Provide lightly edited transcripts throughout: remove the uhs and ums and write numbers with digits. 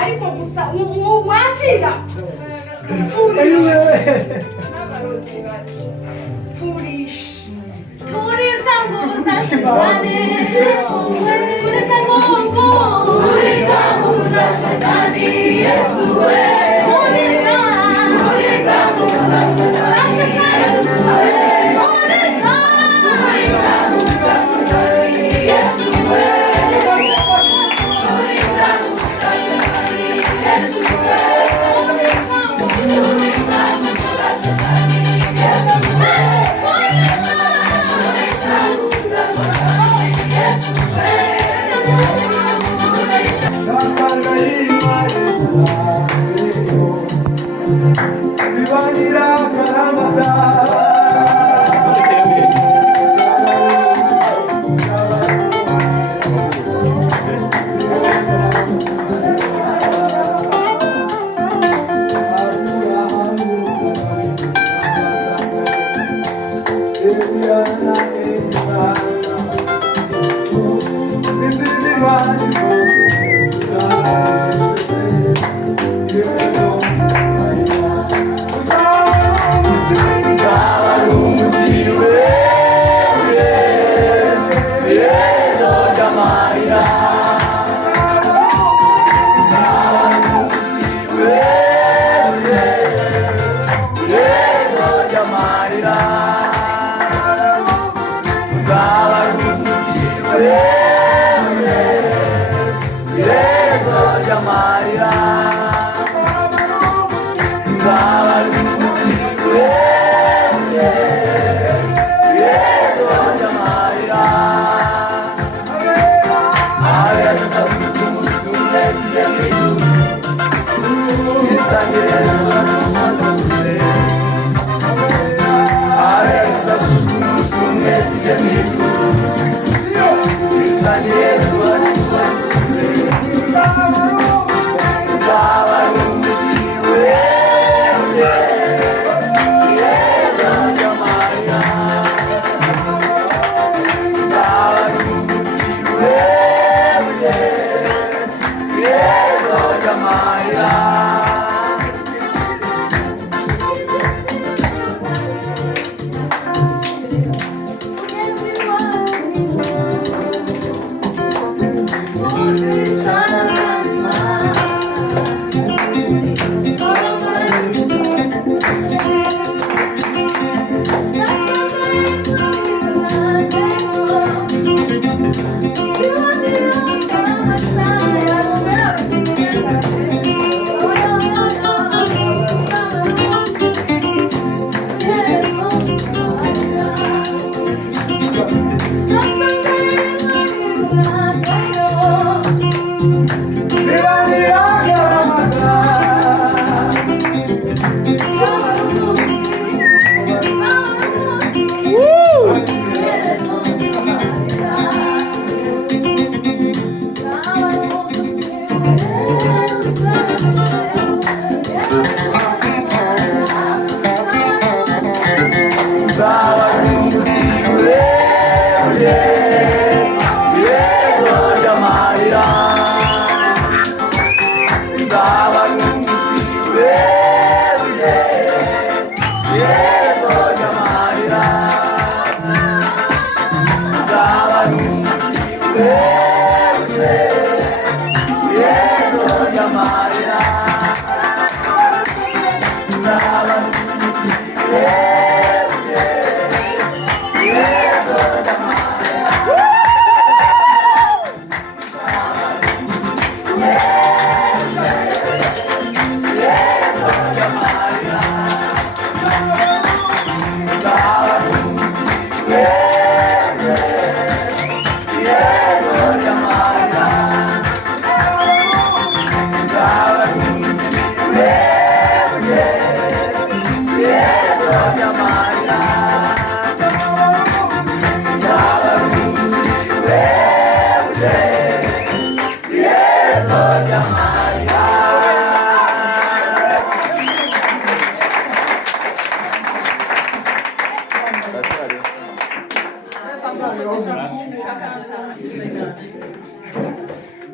ariko gusa wakira turiza nguvu za shetani, turiza nguvu za shetani, Yesu we, turiza nguvu za shetani, Yesu we, Yesu we.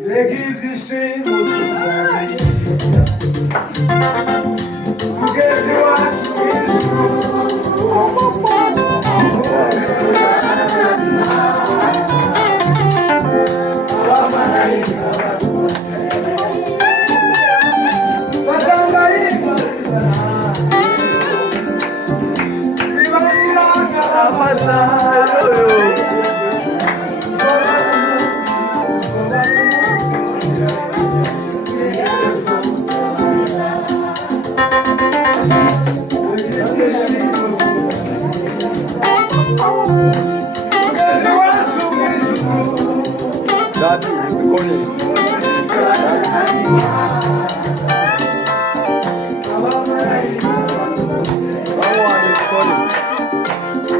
Mbega ibyishimo tuzanye tugeze iwacu mw'ijuru abamarayika bazambaye imbarizana bibarira nkarabata That is recording. Someone is calling.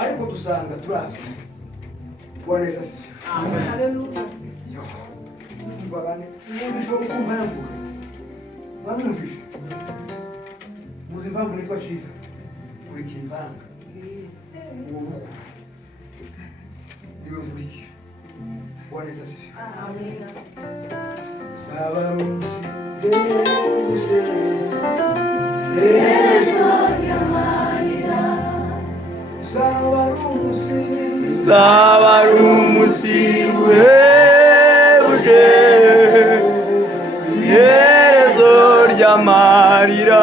ariko dusanga turasi boneza sifi amen haleluya yo tubagane n'ibyo kumva yavuga bamwumvishe muzimbabwe nitwa Chiza kuri kimbanga uwo buku niwe muriki boneza sifi amen sabarumsi Sabarumusi webuje iherezo ry'amarira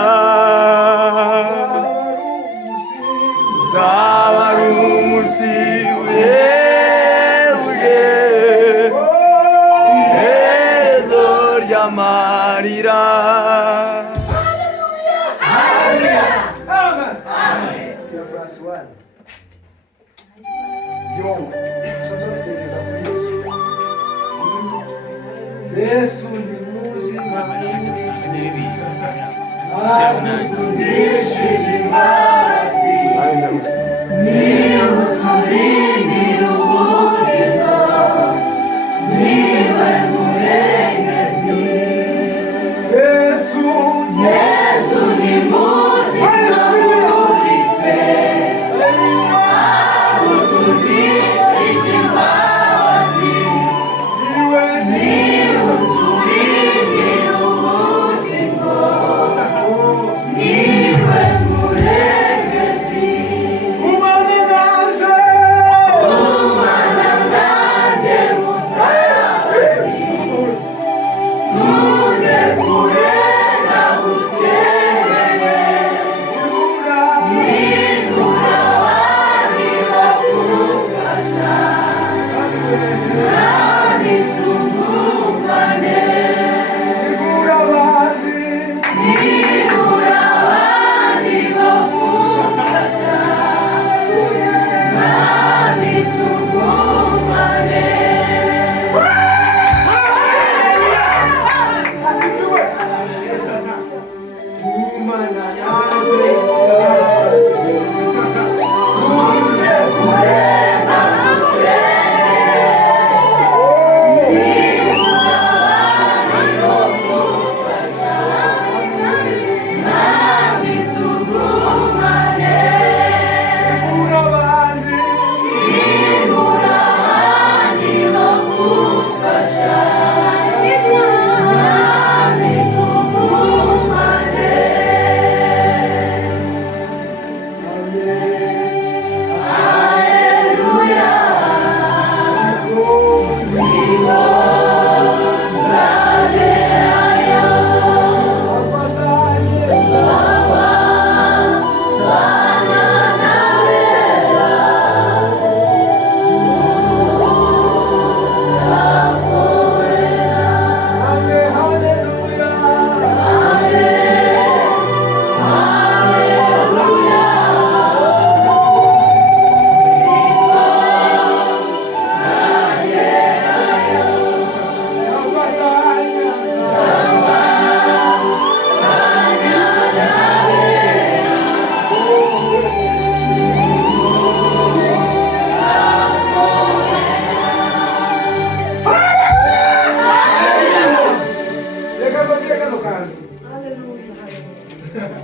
Bwana. Yo, sasa tunaelekea kwa Yesu. Yesu ni mzima. Atufundishe basi. Ni utulivu ubugingo. Niwe murengezi. Yesu ni muzima muri twe. Atufundishije imbabazi. Ni utulivu ubugingo. Niwe murengezi. Umana nanje mutabazi. Nure kurega bukereye. Nibura abandi bakufasha. Kandi tugumane. Nibura abandi bakufasha. Kandi tugumane.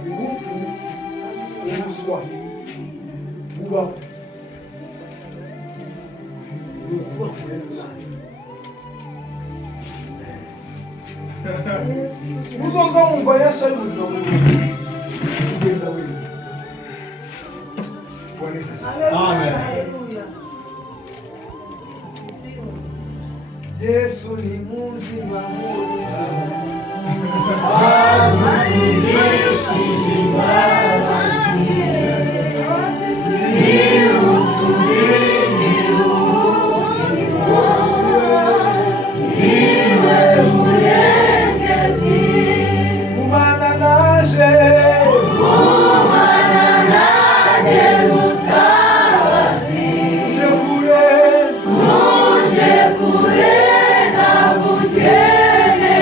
Nguvu ubuswa bubaho ni ukuba kure y'Imana. Uzoza wumva Yesu ari ubuzima bwawe ugenda wenyine. Amen. Yesu ni muzima muri Kurega bukene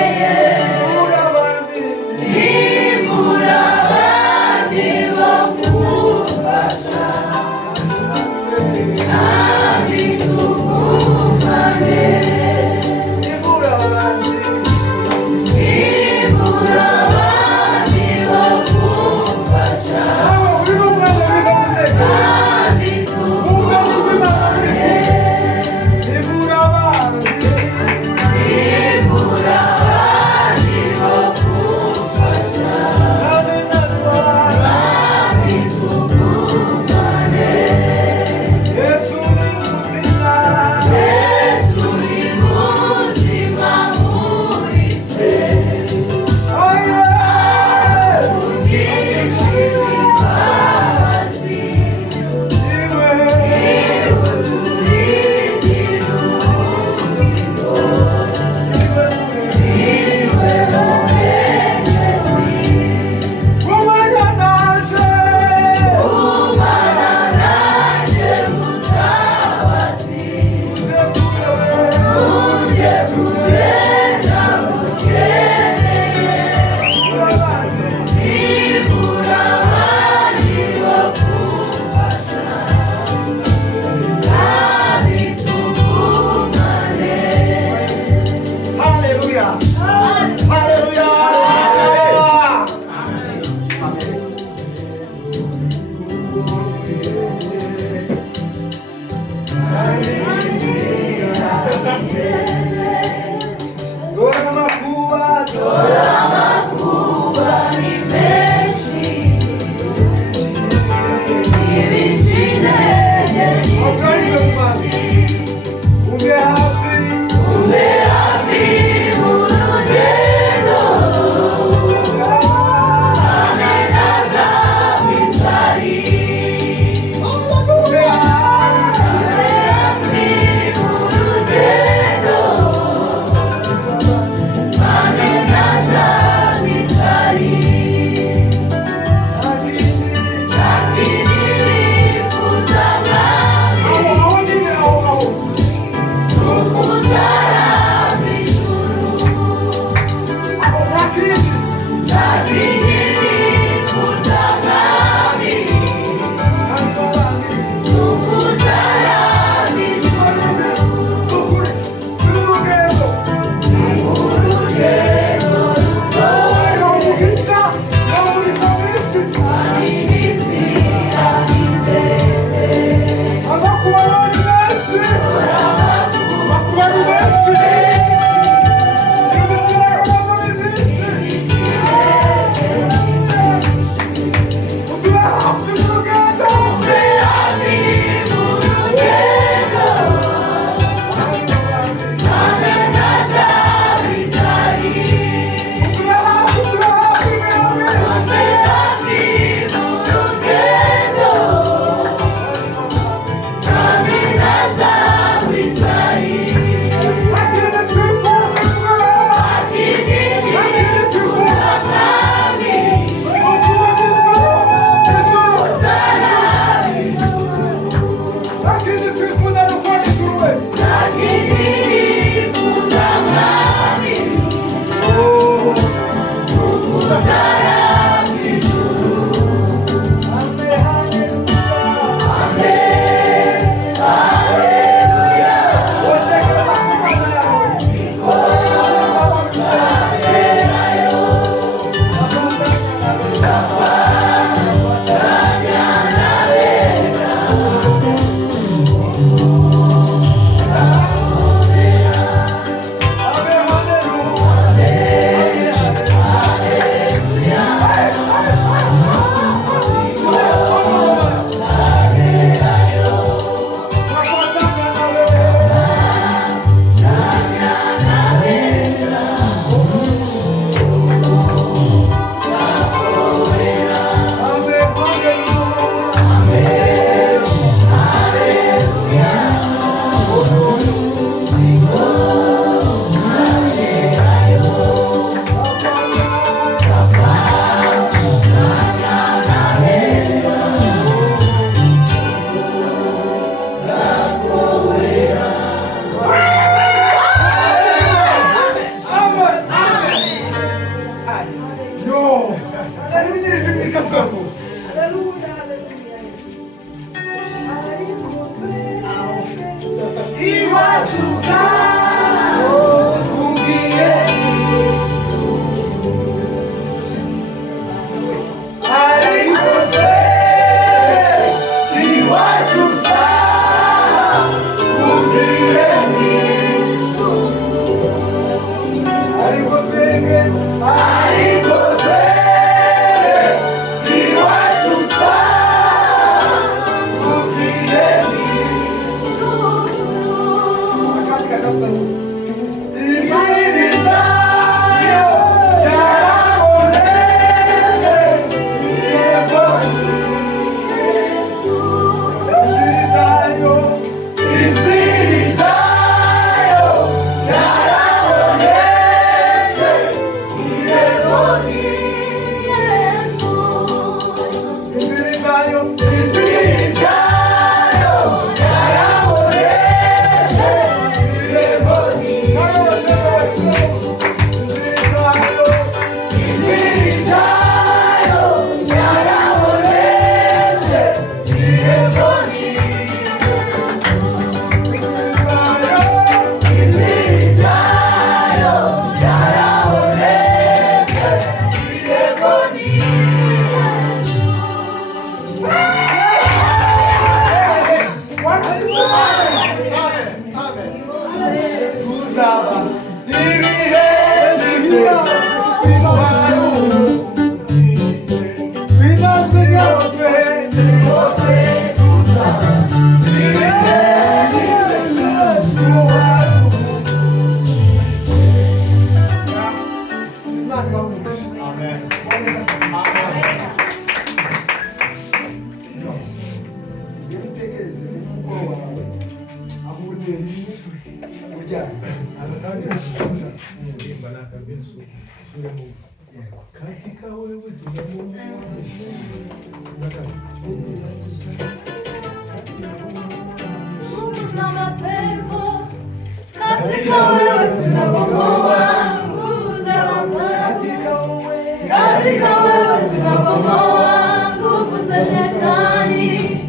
Katika wewe tunamuona katika wewe tunabomoa nguvu za Shetani, katika wewe tunabomoa nguvu za Shetani,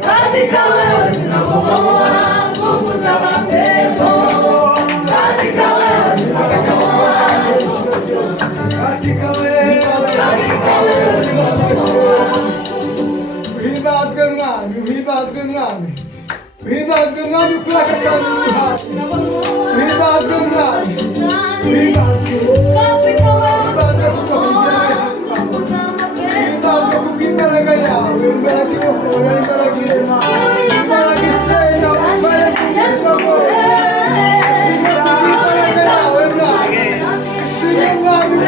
katika wewe tunabomoa nguvu za mapepo, katika wewe tunabomoa katika wewe Himbazwe mwami, himbazwe mwami, himbazwe mwami kurakatana himbazwe mwami, himbazwe kukimbaraga yawe, imbaraga y'ubufura, imbaraga y'irema, imbaraga isena, imbaraga y'ishoboye, imbaraga yawe mwami, ishimwe mwami,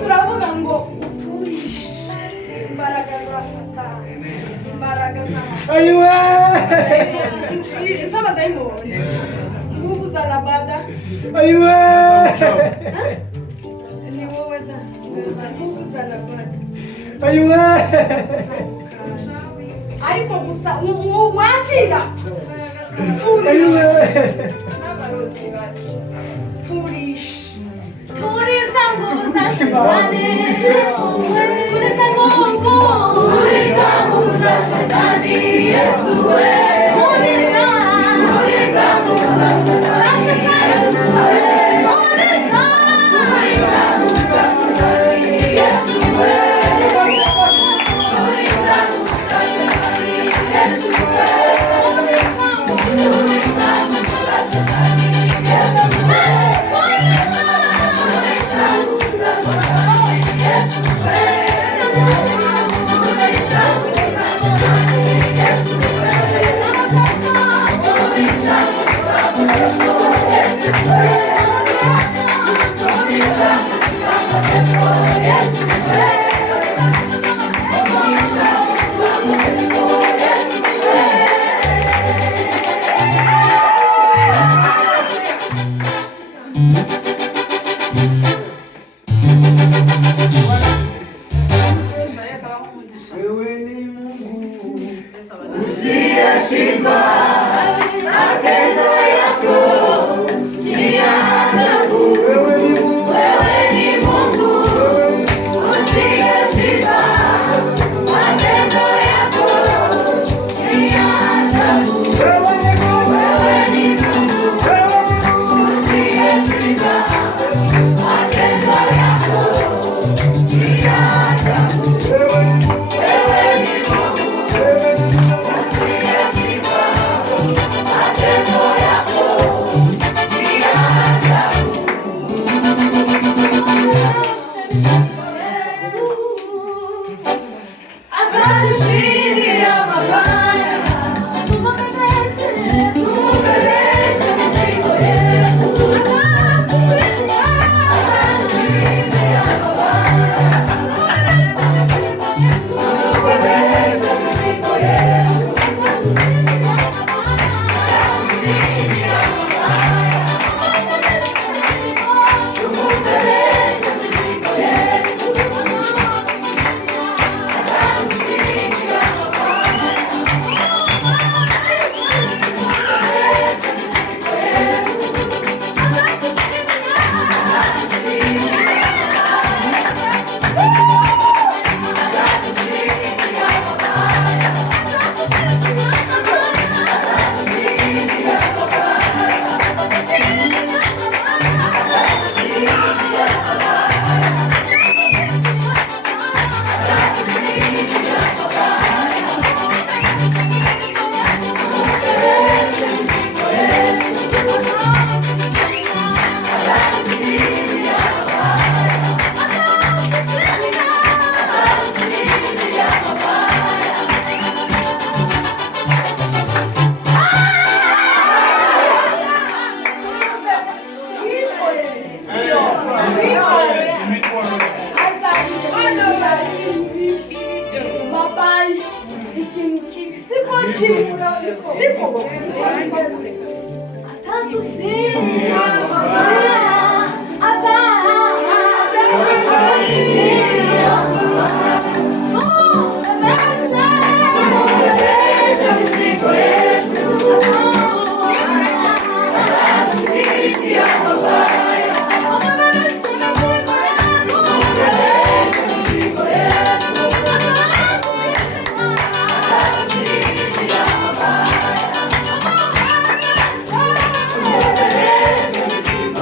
turavuga ngo uturishe imbaraga za Satani, imbaraga z'abadayimoni, nguvu za labada. Ni wowe da, nguvu za labada. Ariko gusa wakira turiza nguvu za Shetani, turiza nguvu za Shetani, Yesu we, turiza nguvu za Shetani, Yesu we.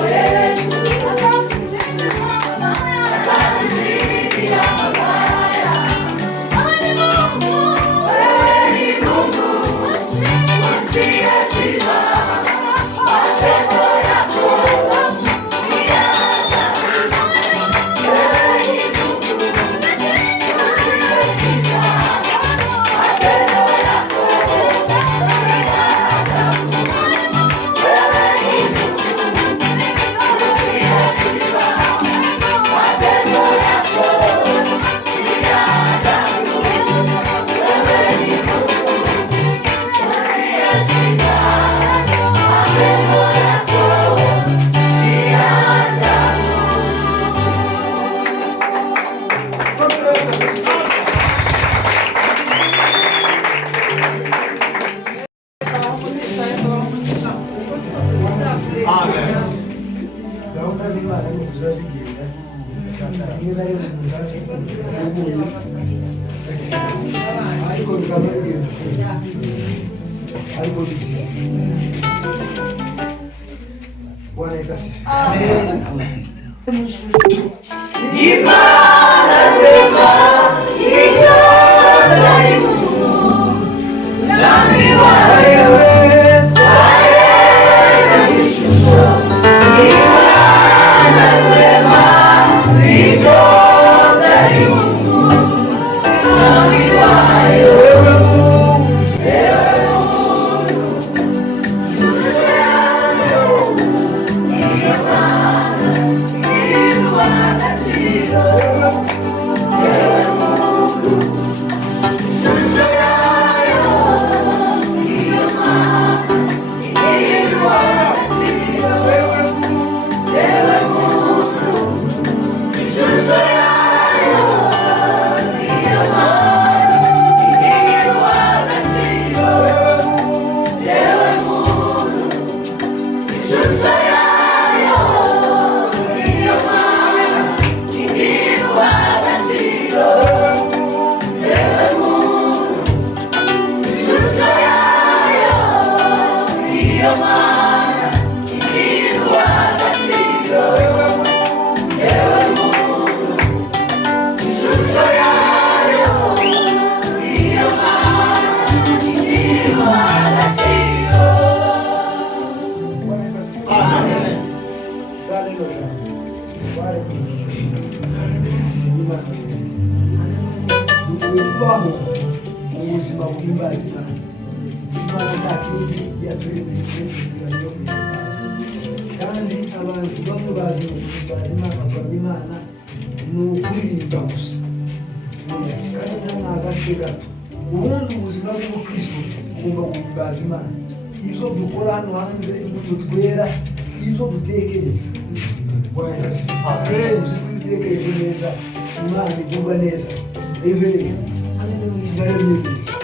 Yeah. kigenda rimwe na rimwe umuntu aravuye ariko bikaba bigenda ariko bisize Bwana Yesu asifiwe. Imana rema icyana y'umuntu nami wawe twareba ishusho Imana rema icyana y'umuntu nami wawe kubaho ubuzima buhimbaza Imana. Imana nta kindi yaturemeye uretse kugira ngo kuyihimbaza. Kandi abantu bamwe bazi guhimbaza Imana bakora Imana ni ukuririmba gusa. Kandi nta n'agace gato. Ubundi ubuzima bw'ubukristo ugomba guhimbaza Imana. Ibyo dukora hano hanze, imbuto twera, ibyo dutekereza. Uzi ko utekereje neza, Imana igubwa neza. Ehe, tunaremye neza.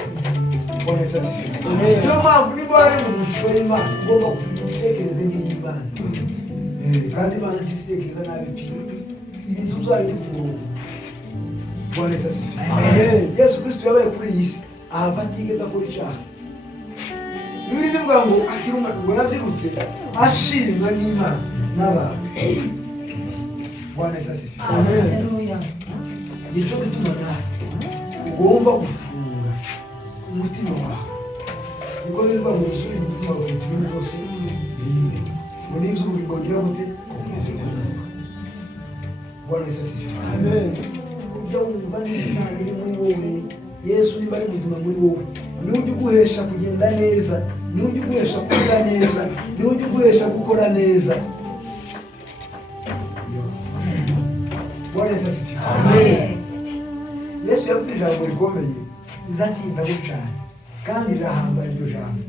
Niyo mpamvu niba ari mu mashusho y'Imana ugomba gutekereza nk'iy'Imana. Kandi Imana ntizitekereza nabi pe. Ibintu byayo biri ku murongo. Bwana Yesu asifiwe. Yesu Kristo yabaye kuri iyi si ahava atigeze akora icyaha. Bibiri bivuga ngo akiri umwana ngo yabyirutse ashimwa n'Imana n'abantu. Bwana Yesu asifiwe. Haleluya. Nicyo gituma nawe ugomba gucunga umutima wawe. Niko niba mu isuri umutima wawe ibintu byose birinde. Ngo niba ubugingo bugira gute? Bwana Yesu asifiwe. Amen. Ujya wumva n'Imana iri muri wowe. Yesu niba ari muzima muri wowe. Nujya uguhesha kugenda neza, nujya uguhesha kugira neza, nujya uguhesha gukora neza. Bwana Yesu asifiwe. Amen. Yesu yavuze ijambo rikomeye nzatindaho cyane kandi rirahambaye iryo jambo.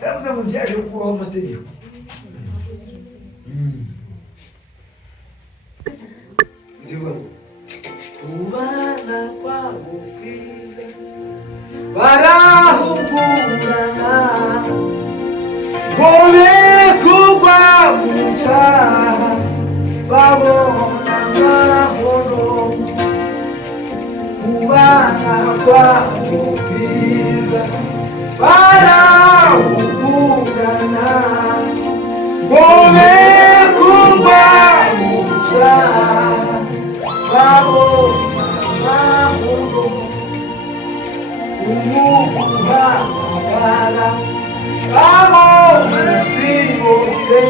Yaravuze ngo ntiyaje gukuraho amategeko. Zivuga ngo kubana kwabo kwiza barahugurana ngo be kugwa mu cyaha babona amahoro. Kubana kwabo kwiza barahugurana ngo be kugwa mu cyaha babona amahoro. Umuguhamagara abo mwisi bose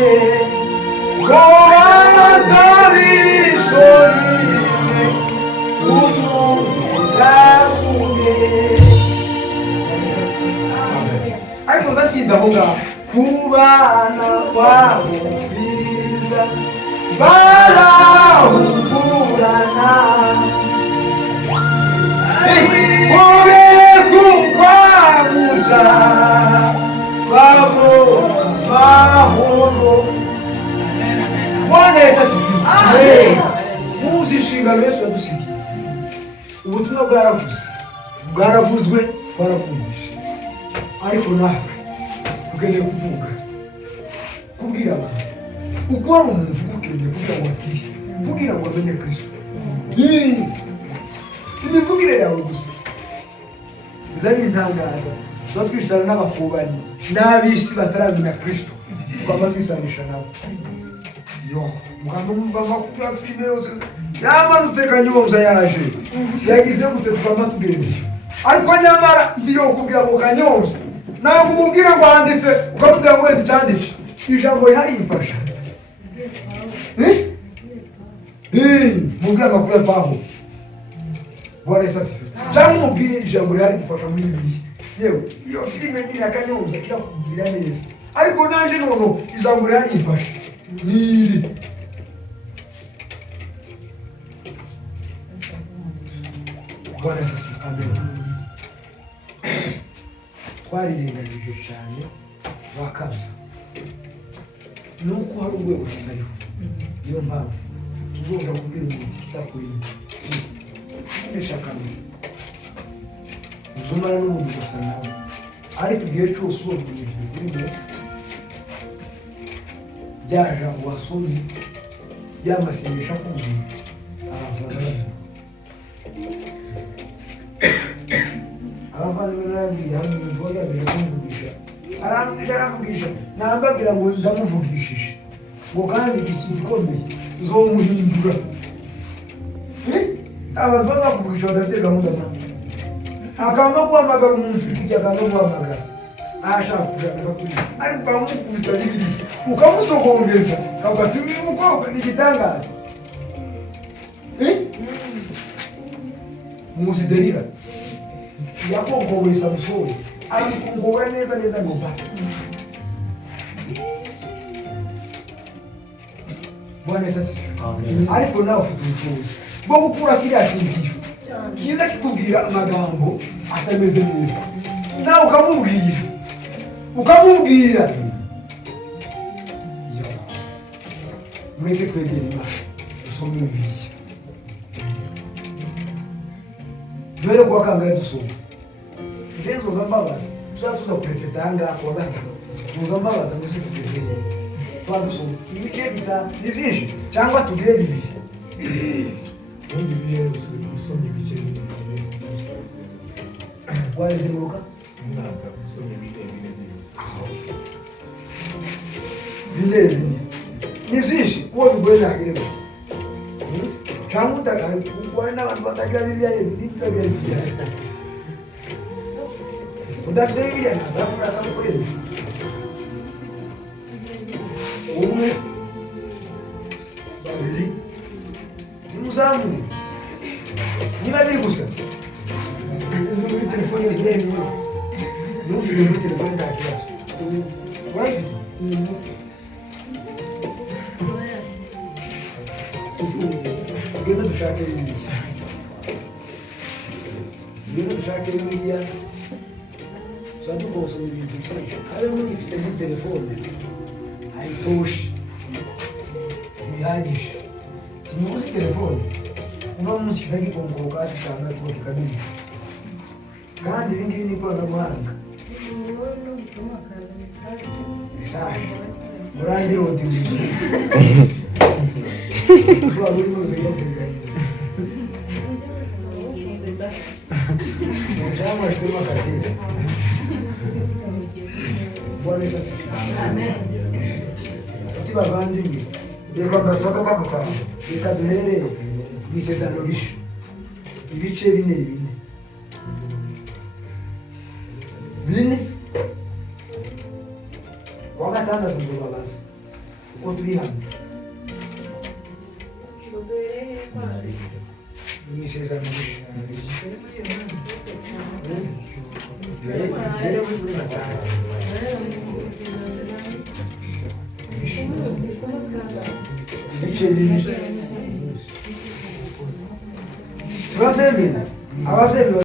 ngo bazabishorire umugabane. Ariko uzatinda aho ngaho. Kubana kwabo kwiza barahugurana ube kukwamuja babo mahoro. Bwana Yesu asifiwe. Muzi inshingano Yesu yadusigiye. Ubutumwa bwaravuzwe twaravumvishe, ariko natwe tukeneye kuvuga kubwira abantu uko ari umuntu ukeneye kugira ngo akire. kugira ngo amenye Kristo. Imivugire yawe gusa izana intangaza. Tuba twicarana n'abakubanyi n'ab'isi bataramenya Kristo, tukaba twisanisha nabo. Mukamumva amakuru ya filime yose yamanutse Kanyonza yaje yagize gute, tukaba tugendeye. Ariko nyamara ndiyo kubwira ngo Kanyonza ntabwo umubwira ngo handitse ukamubwira ngo wenda icyanditse ijambo rihari imfasha. Mubwira amakuru ya Pawulo Bwana Yesu asifiwe. Cyangwa umubwire ijambo rihari gufasha muri Bibiliya. Yewe iyo filime nyine ya Kanyonza irakubwira neza, ariko nanje nono ijambo rihari imfasha niri. Bwana Yesu asifiwe. Amen. Twarirengagije cyane bakabya nuko hari urwego tutariho. Niyo mpamvu tuzongera kubwira umuntu kitakurimo neshakano uzumara n'umuntu ugasa nawe, ariko igihe cyose uwo muntu urimo rya jambo wasomye ryamasengesho akuzuye abantu barabona. Abavandimwe narabwiye hamwe umuntu wagamije kumvugisha aramuvugisha nambabwira ngo ndamuvugishije ngo kandi iki gikomeye nzomuhindura. Abantu bavugisha badafite gahunda nabo, akaba guhamagara umuntu ufite akaba guhamagara ashaka kujana kuri, ariko ukamukubita n'ibiri ukamusogongeza ugatuma uyu mukobwa ni igitangaza. Muzi Delila yakongowe Samusoni, aramukongora neza neza ngo ba. Bwana Yesu asifiwe. Ariko nawe ufite ubushobozi bwo gukura kiriya kintu kiza kikubwira amagambo atameze neza, nawe ukamubwira mureke twegere Imana dusome Bibiliya. Duhere kuwa kangahe dusoma? Nzoza mbabaza tuza kurepeta ahangaha kuwa gatatu. Nzoza mbabaza mwese tugezeye twadusoma ibice bitanu ni byinshi cyangwa tugire bibiri. Bibiliya usomye ibice bibiri wazimuka umwaka usomye bine ni byinshi uwo bigoye nagirego cyangwa utagari kuko n'abantu batagira Bibiliya ye bitagira Bibiliya udafite Bibiliya nazamura akamukwera umwe babiri nimuzamu niba biri gusa muri telefone zirebe n'ufite muri telefone nta kibazo urayifite genda dushake Bibiliya tuba dukonsoma ibintu byinshi, hari n'uyifite muri telefone ayitoshe ntibihagije. Tumubuze telefone uno munsi kitagikongoka hasi cyangwa kikabiri, kandi ibi ngibi ni ikoranabuhanga. Mesaje murandi rodi ushobora urimo ugayiteganya cyangwa shema katira. Bwana Yesu asifiwe. Amen. Bavandimwe reka mbasaba kwamukana, reka duhereye mu isezerano rishya ibice bine wa gatandatu nzobabaza uko turi hano mu isezerano rishya ibice bine turabyemera ababyemera